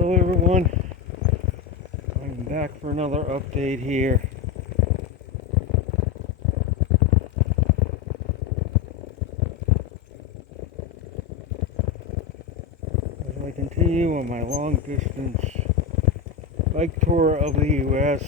Hello everyone, I'm back for another update here. As I continue on my long distance bike tour of the U.S.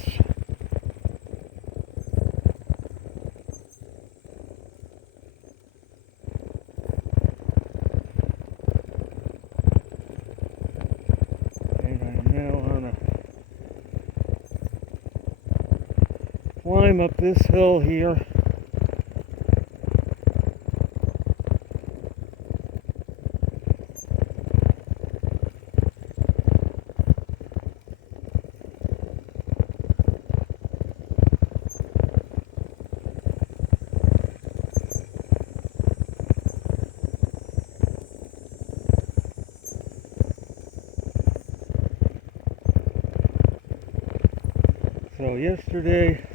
Climb up this hill here. So yesterday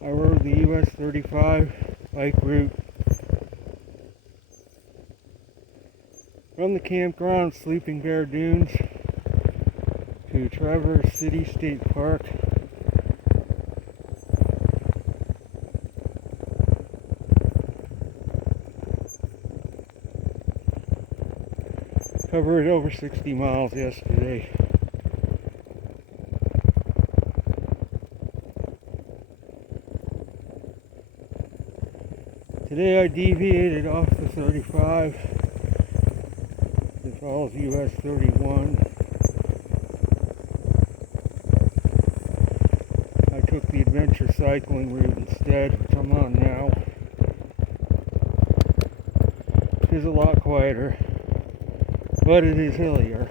I rode the US 35 bike route from the campground Sleeping Bear Dunes to Traverse City State Park. Covered over 60 miles yesterday. Today I deviated off the 35 that follows US 31. I took the adventure cycling route instead, which I'm on now. It is a lot quieter, but it is hillier.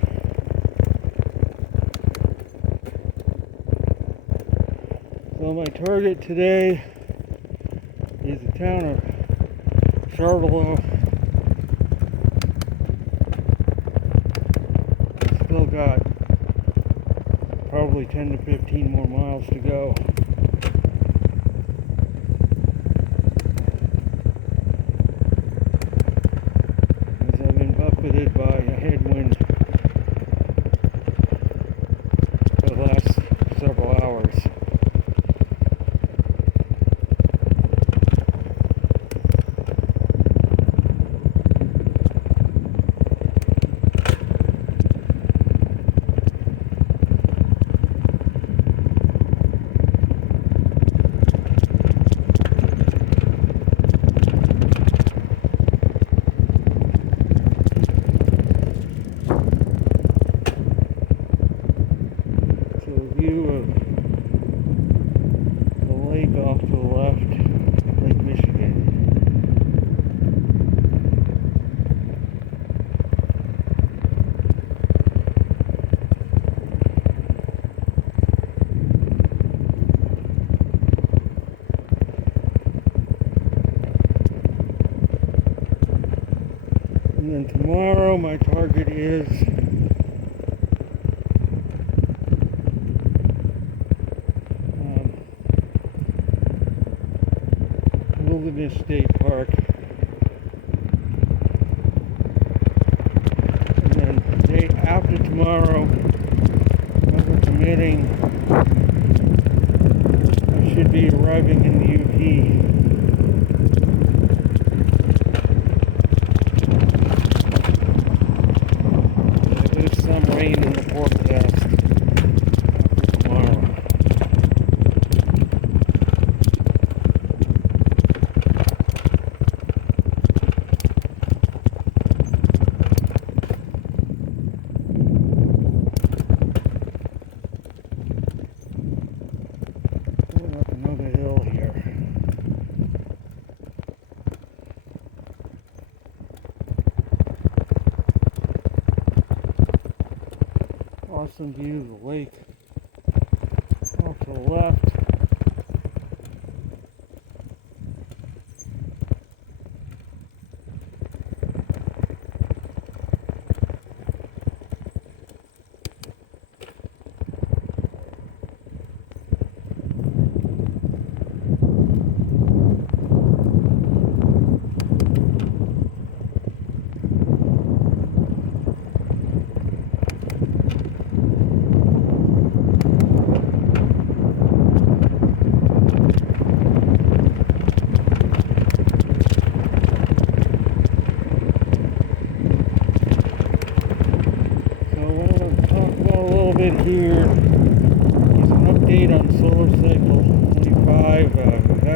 So my target today is the town of Charlotte. Still got probably 10 to 15 more miles to go. As I've been buffeted by a headwind for the last several hours. View of the lake off to the left, Lake Michigan. And then tomorrow my target is Wilderness State Park, and then the day after tomorrow, weather permitting, I should be arriving in the UP. There is some rain in the forecast after tomorrow. Awesome view of the lake off to the left.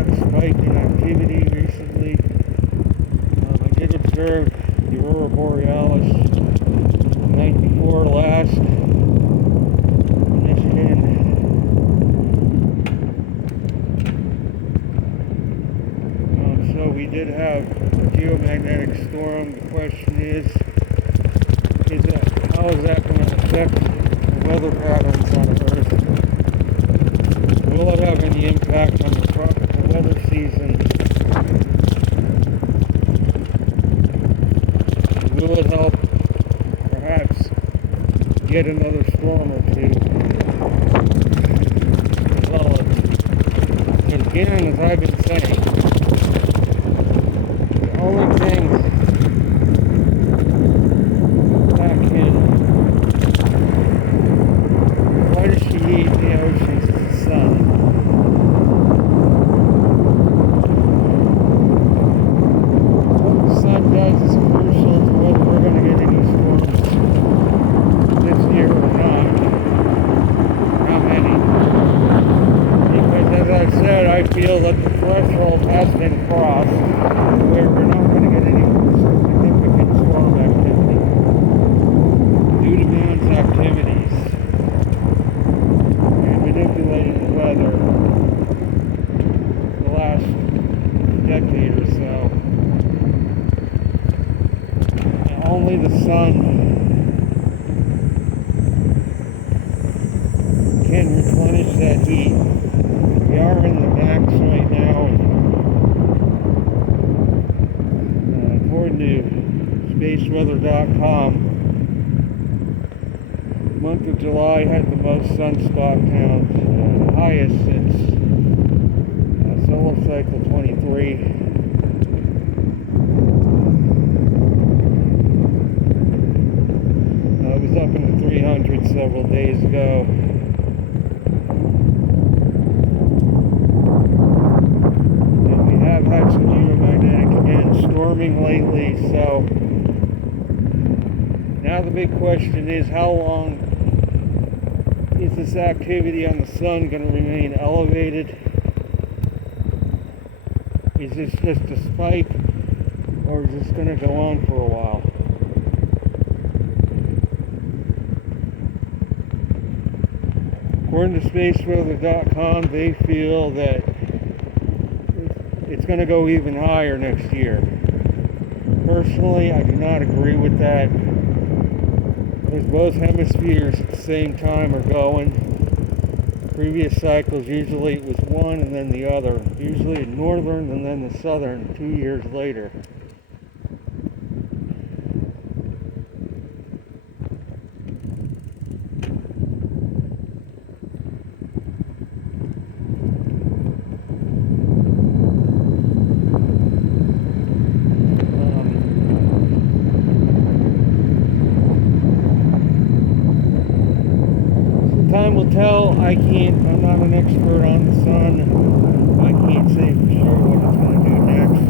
had a spike in activity recently. I did observe the aurora borealis the night before last in Michigan. So we did have a geomagnetic storm. The question is how is that going to affect the weather patterns on Earth? Will it have any impact on the tropical weather season? Will it help perhaps get another storm or two developed? Because again, as I've been saying, the only thing that can quite heat the oceans is the sun. What the sun does is crucial to whether we're going to get any storms this year or not. How many? Because as I said, I feel that the threshold has been crossed where we're not going to get any significant storm activity due to man's activities and manipulating the weather the last decade or so. And only the sun can replenish that heat. We are in the max right now, and according to spaceweather.com, the month of July had the most sunspot count, the highest since solar cycle 23. It was up in the 300s several days ago. I've had some geomagnetic again storming lately, so now the big question is, how long is this activity on the sun going to remain elevated? Is this just a spike, or is this going to go on for a while? According to spaceweather.com, they feel that it's going to go even higher next year. Personally, I do not agree with that, because both hemispheres at the same time are going. Previous cycles, usually it was one and then the other. Usually the northern and then the southern 2 years later. Time will tell. I'm not an expert on the sun. I can't say for sure what it's going to do next.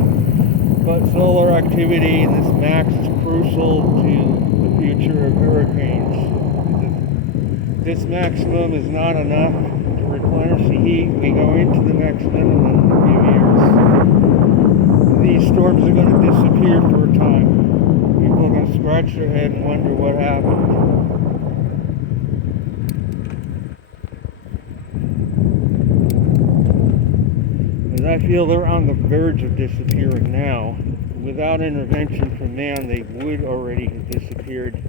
But solar activity in this max is crucial to the future of hurricanes. This maximum is not enough to replenish the heat. We go into the next minimum in a few years. These storms are going to disappear for a time. People are going to scratch their head and wonder what happened. I feel they're on the verge of disappearing now. Without intervention from man, they would already have disappeared.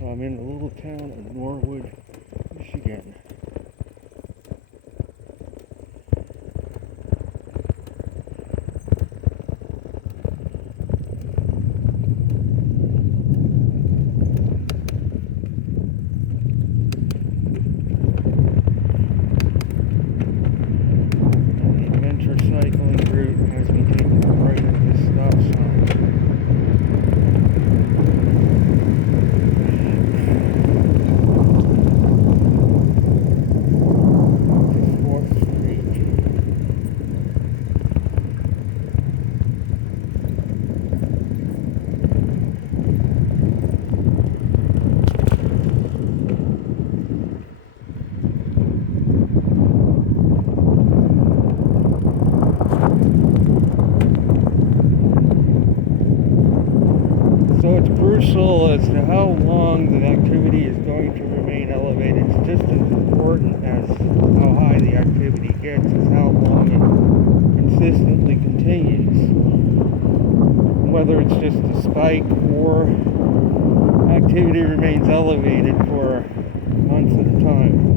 So I'm in the little town of Norwood, Michigan. Cycling route has me taking the right of this stop sign. So it's crucial as to how long the activity is going to remain elevated. It's just as important as how high the activity gets as how long it consistently continues. Whether it's just a spike or activity remains elevated for months at a time.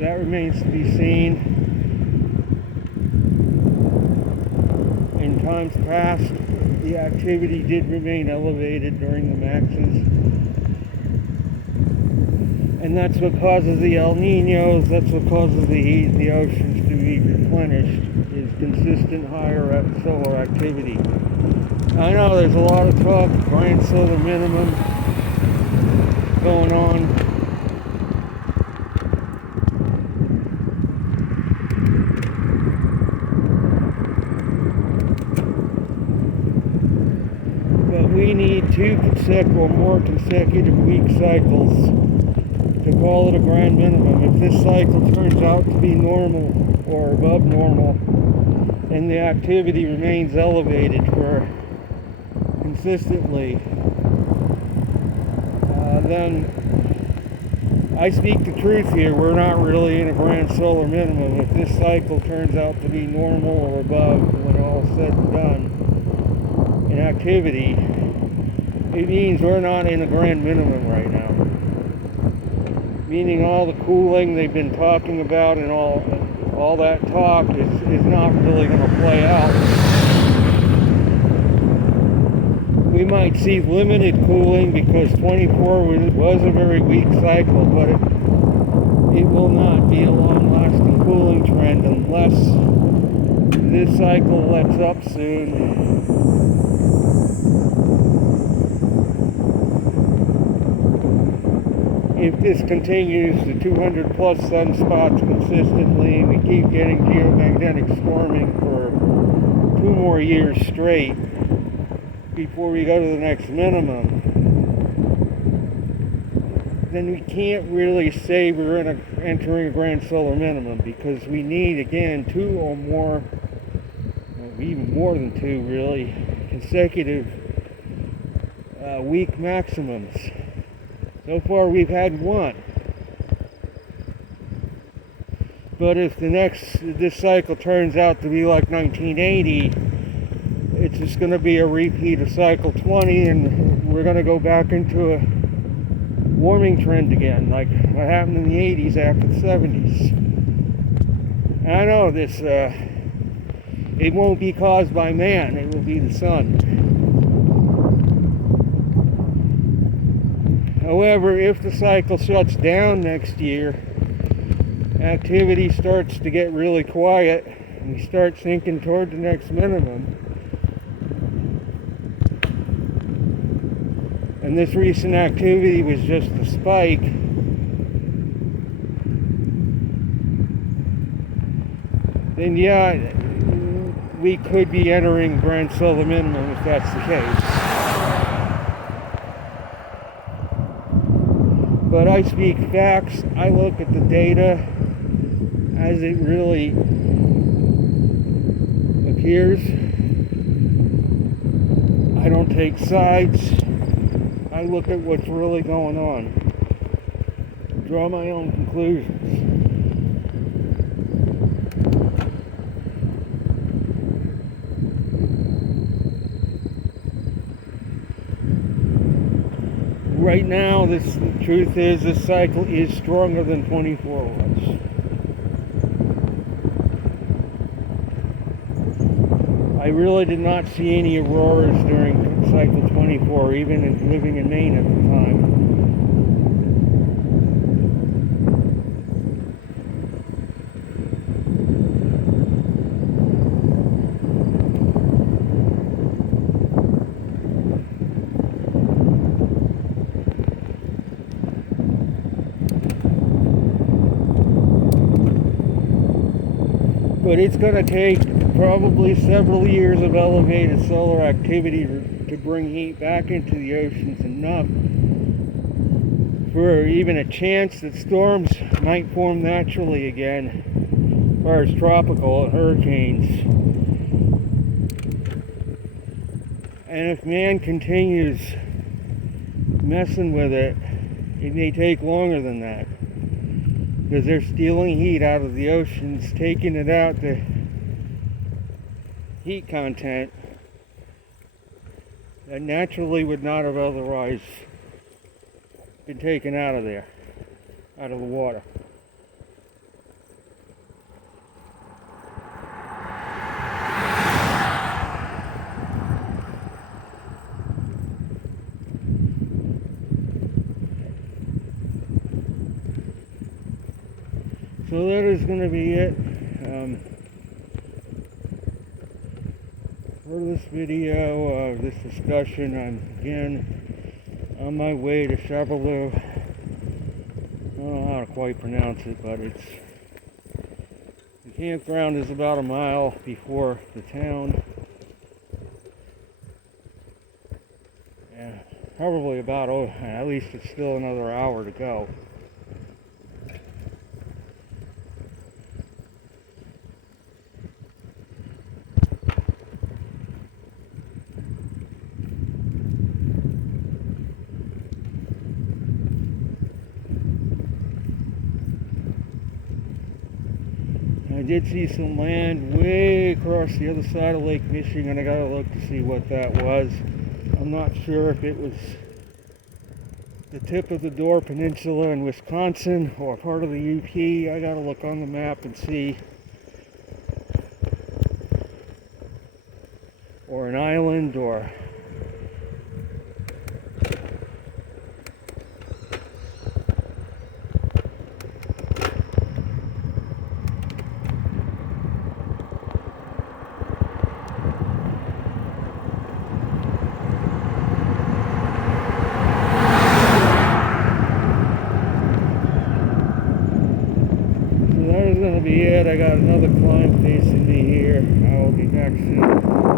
That remains to be seen. In times past, the activity did remain elevated during the maxes. And that's what causes the El Niños, that's what causes the oceans to be replenished, is consistent higher solar activity. I know there's a lot of talk, grand solar minimum going on. We need 2 or more consecutive week cycles to call it a grand minimum. If this cycle turns out to be normal or above normal, and the activity remains elevated for consistently, then I speak the truth here. We're not really in a grand solar minimum. If this cycle turns out to be normal or above when all is said and done in activity, it means we're not in a grand minimum right now. Meaning all the cooling they've been talking about and all that talk is not really going to play out. We might see limited cooling because 24 was a very weak cycle, but it will not be a long-lasting cooling trend unless this cycle lets up soon. If this continues, the 200 plus sunspots consistently, and we keep getting geomagnetic storming for 2 more years straight before we go to the next minimum, then we can't really say we're entering a grand solar minimum, because we need, again, 2 or more, even more than 2 really, consecutive week maximums. So far we've had 1. But if this cycle turns out to be like 1980, it's just going to be a repeat of cycle 20, and we're going to go back into a warming trend again, like what happened in the 80s after the 70s. And I know this, it won't be caused by man, it will be the sun. However, if the cycle shuts down next year, activity starts to get really quiet, and we start sinking toward the next minimum, and this recent activity was just a spike, then yeah, we could be entering grand solar minimum if that's the case. But I speak facts. I look at the data as it really appears. I don't take sides. I look at what's really going on. Draw my own conclusions. Right now, the truth is this cycle is stronger than 24 was. I really did not see any auroras during cycle 24, even living in Maine at the time. But it's going to take probably several years of elevated solar activity to bring heat back into the oceans enough for even a chance that storms might form naturally again, as far as tropical and hurricanes. And if man continues messing with it, it may take longer than that, because they're stealing heat out of the oceans, taking it out, the heat content that naturally would not have otherwise been taken out of there, out of the water. So that is going to be it for this video, this discussion. I'm again on my way to Chevrolet. I don't know how to quite pronounce it, but the campground is about a mile before the town. Yeah, probably about, at least it's still another hour to go. I did see some land way across the other side of Lake Michigan. I gotta look to see what that was. I'm not sure if it was the tip of the Door Peninsula in Wisconsin or part of the UP. I gotta look on the map and see. Or an island, or that is going to be it. I got another climb facing me here. I will be back soon.